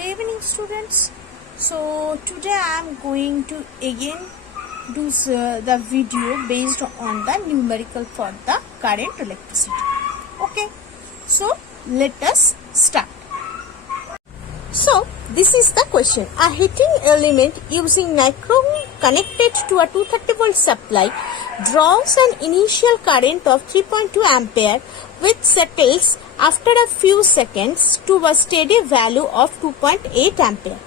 Good evening, students. So today I am going to again do the video based on the numerical for the current electricity. Okay, so let us start. So this is the question. A heating element using nichrome connected to a 230 volt supply draws an initial current of 3.2 ampere which settles after a few seconds to a steady value of 2.8 ampere.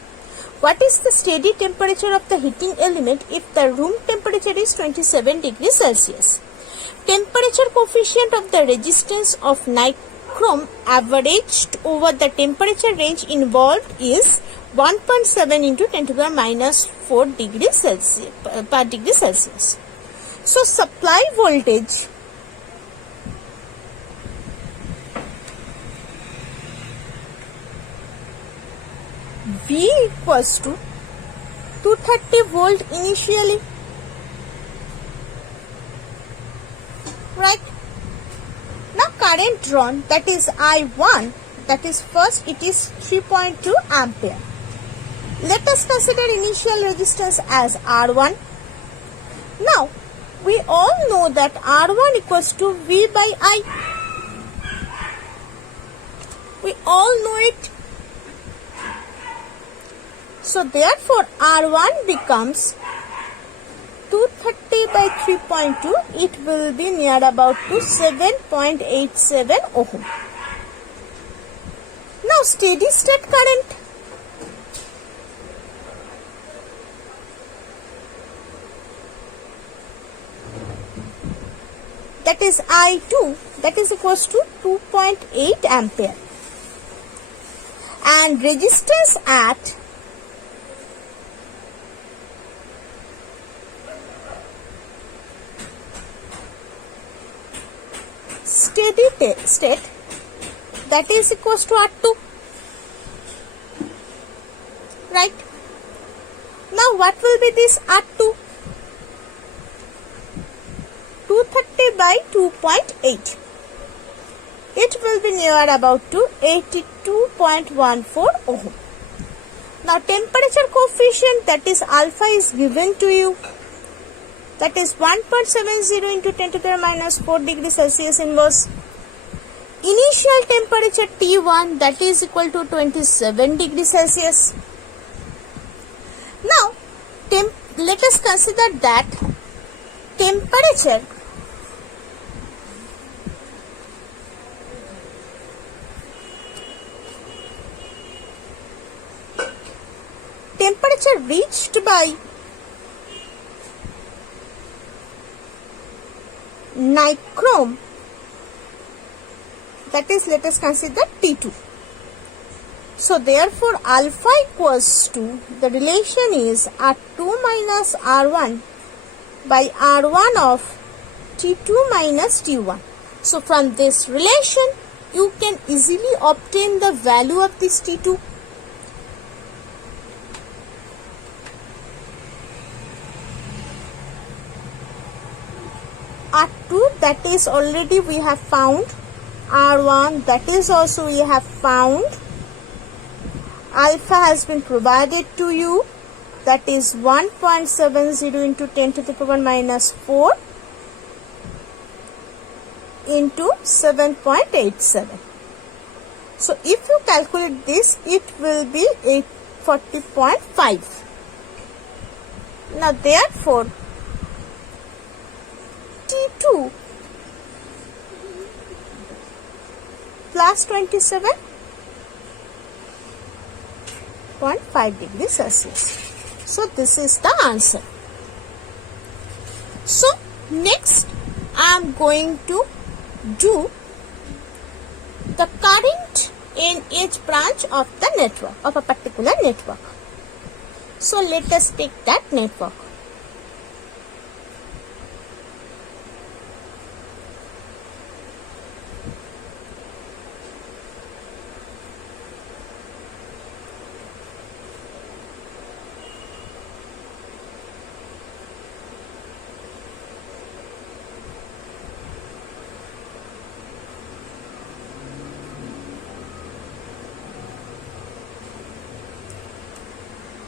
What is the steady temperature of the heating element if the room temperature is 27 degrees Celsius? Temperature coefficient of the resistance of nichrome averaged over the temperature range involved is 1.7 into 10 to the minus 4 degrees Celsius per degree Celsius. So supply voltage V equals to 230 volt initially, right? Now current drawn, that is I1, that is first it is 3.2 ampere. Let us consider initial resistance as R1. Now we all know that R1 equals to V by I. We all know it. So therefore R1 becomes 230 by 3.2. It will be near about to 7.87 ohm. Now steady state current. That is I2, that is equals to 2.8 ampere. And resistance at steady state, that is equals to R2, right? Now what will be this R2? 230 by 2.8. It will be near about to 82.14 ohm. Now temperature coefficient, that is alpha, is given to you. That is 1.70 into 10 to the minus 4 degrees Celsius inverse. Initial temperature T1, that is equal to 27 degrees Celsius. Now let us consider that temperature reached by nichrome, that is, let us consider T2. So therefore alpha equals to, the relation is R2 minus R1 by R1 of T2 minus T1. So from this relation you can easily obtain the value of this T2. R2, that is already we have found. R1, that is also we have found. Alpha has been provided to you, that is 1.70 into 10 to the power minus 4 into 7.87. So if you calculate this, it will be 840.5. Now therefore T2 plus 27.5 degrees Celsius. So this is the answer. So next I am going to do the current in each branch of the network, of a particular network. So let us take that network.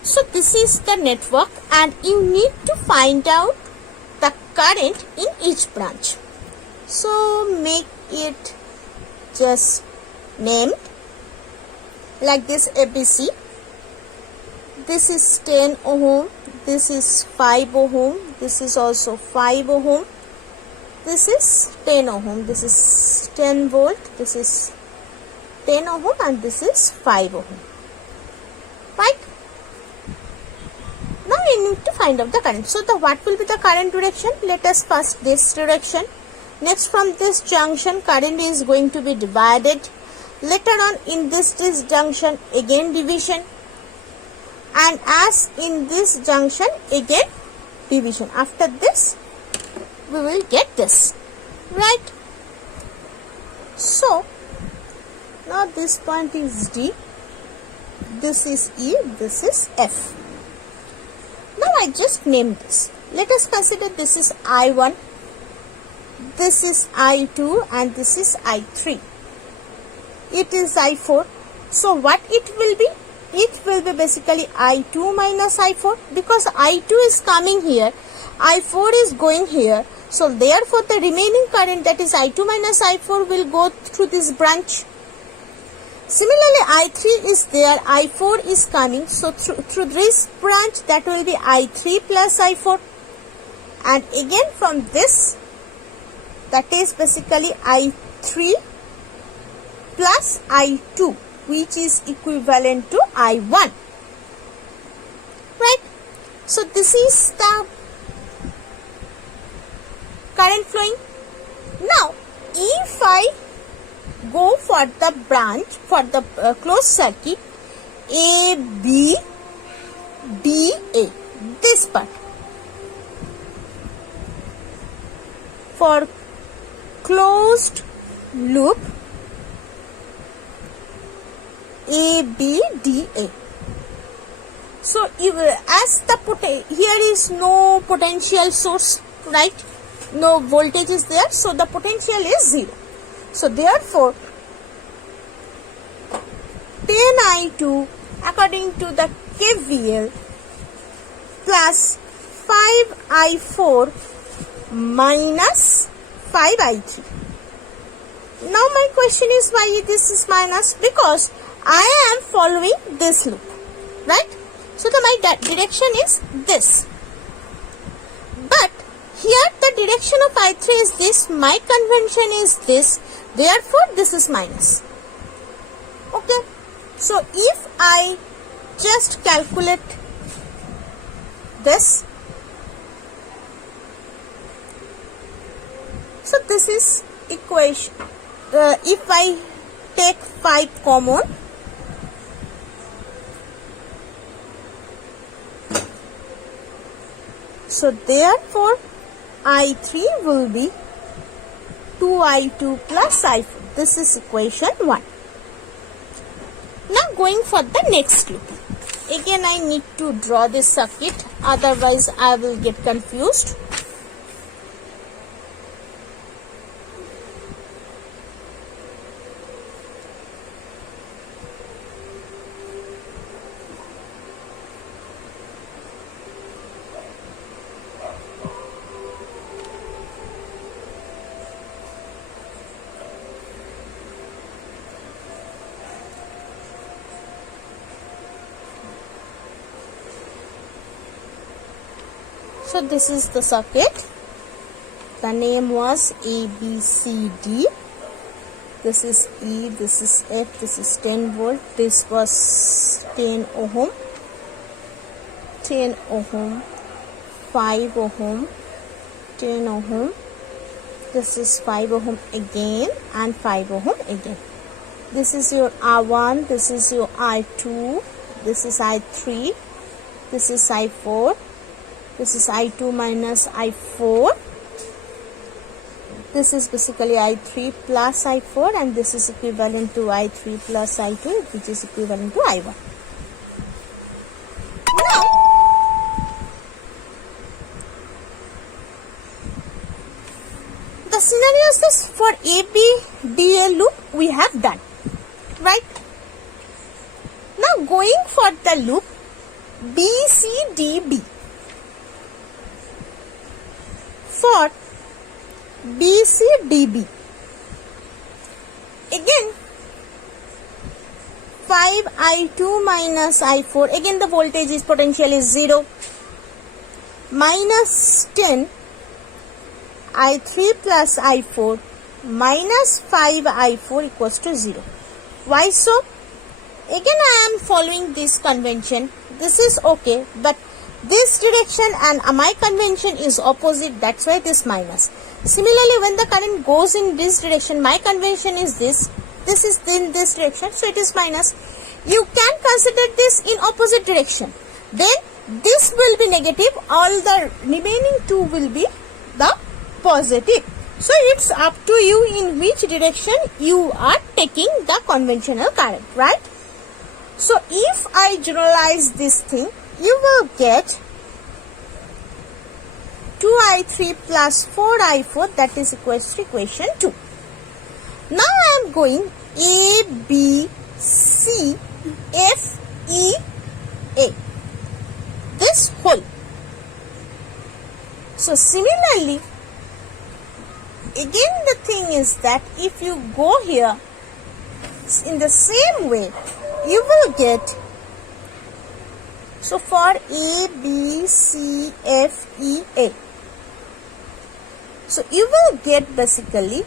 So this is the network and you need to find out the current in each branch. So make it just named like this ABC. This is 10 ohm, this is 5 ohm, this is also 5 ohm, this is 10 ohm, this is 10 volt, this is 10 ohm and this is 5 ohm. Right? Now we need to find out the current. So what will be the current direction? Let us first this direction. Next from this junction current is going to be divided. Later on in this junction again division. And as in this junction again division. After this we will get this. Right? So now this point is D. This is E. This is F. Now I just named this. Let us consider this is I1, this is I2 and this is I3. It is I4. So what it will be? It will be basically I2 minus I4 because I2 is coming here, I4 is going here. So therefore the remaining current, that is I2 minus I4, will go through this branch. Similarly, I3 is there, I4 is coming. So through this branch, that will be I3 plus I4. And again from this, that is basically I3 plus I2, which is equivalent to I1. Right? So this is the current flowing. Now, if I go for the branch, for the closed circuit, A, B, D, A, this part. For closed loop, A, B, D, A. So, as the here is no potential source, right? No voltage is there, so the potential is 0. So, therefore, 10I2 according to the KVL plus 5I4 minus 5I3. Now, my question is why this is minus? Because I am following this loop, right? So, my direction is this. But here the direction of I3 is this, my convention is this, therefore this is minus. Okay. So, if I just calculate this, so this is equation, if I take 5 common, so therefore I3 will be 2I2 plus I4. This is equation 1. Now going for the next loop. Again I need to draw this circuit, otherwise I will get confused. So this is the circuit. The name was ABCD. This is E, this is F, this is 10 volt. This was 10 ohm, 10 ohm, 5 ohm, 10 ohm. This is 5 ohm again and 5 ohm again. This is your R1, this is your I2, this is I3, this is I4. This is I2 minus I4. This is basically I3 plus I4 and this is equivalent to I3 plus I2, which is equivalent to I1. Now, the scenario is this: for ABDA loop we have done, right? Now going for the loop, BCDB. For BCDB, again 5I2 minus I4, again the voltage is potential is 0, minus 10 I3 plus I4 minus 5I4 equals to 0. Why so? Again I am following this convention. This is okay, but this direction and my convention is opposite, that's why this minus. Similarly, when the current goes in this direction, my convention is this is in this direction, so it is minus. You can consider this in opposite direction. Then this will be negative, all the remaining two will be the positive. So it's up to you in which direction you are taking the conventional current, right? So if I generalize this thing, you will get 2I3 plus 4I4, that is equals to equation 2. Now I am going A, B, C, F, E, A. This whole. So similarly, again the thing is that if you go here in the same way, you will get, so for A, B, C, F, E, A. So you will get basically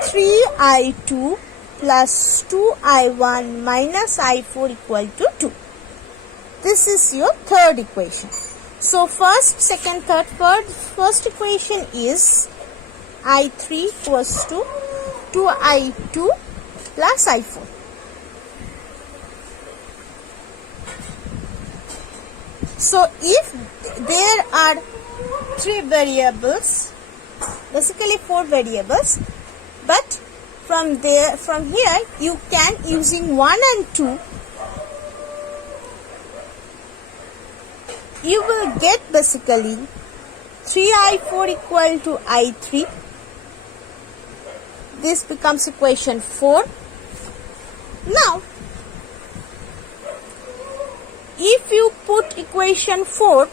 3I2 plus 2I1 minus I4 equal to 2. This is your third equation. So first, second, third, first equation is I3 equals to 2I2 plus I4. So if there are three variables, basically four variables, but from here you can, using 1 and 2, you will get basically 3I4 equal to I3. This becomes equation 4. Now if you put equation 4,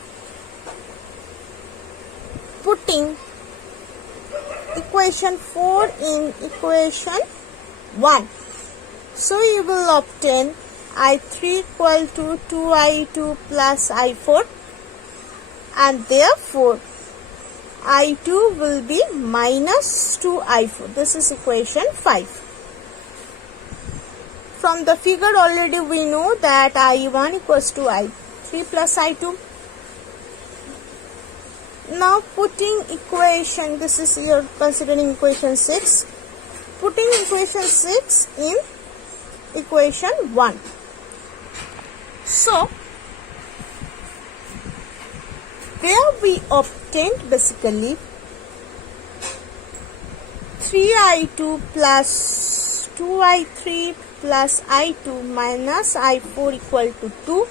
putting equation 4 in equation 1, so you will obtain I3 equal to 2I2 plus I4, and therefore I2 will be minus 2I4. This is equation 5. From the figure already we know that I1 equals to I3 plus I2. Now putting equation, this is your considering equation 6, putting equation 6 in equation 1. So where we obtained basically 3I2 plus 2I3 plus I2 minus I4 equal to 2.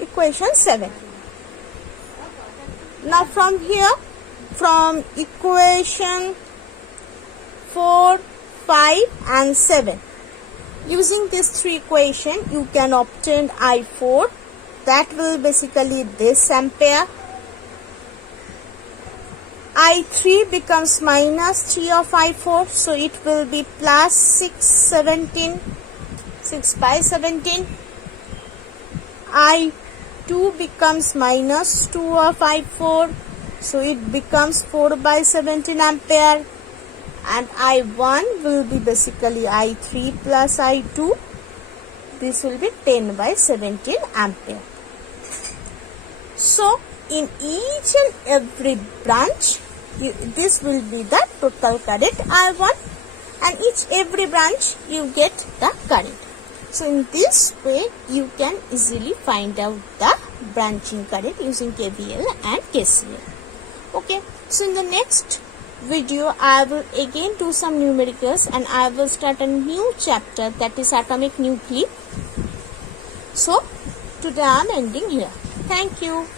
Equation 7. Now from here, from equation 4, 5 and 7, using these three equations, you can obtain I4. That will basically this ampere. I3 becomes minus 3 of I4, so it will be plus 6 by 17. I2 becomes minus 2 of I4, so it becomes 4 by 17 ampere. And I1 will be basically I3 plus I2. This will be 10 by 17 ampere. So in each and every branch, this will be the total current I1, and each every branch you get the current. So in this way you can easily find out the branching current using KVL and KCL. Okay, so in the next video I will again do some numericals, and I will start a new chapter, that is atomic nuclei. So today I am ending here. Thank you.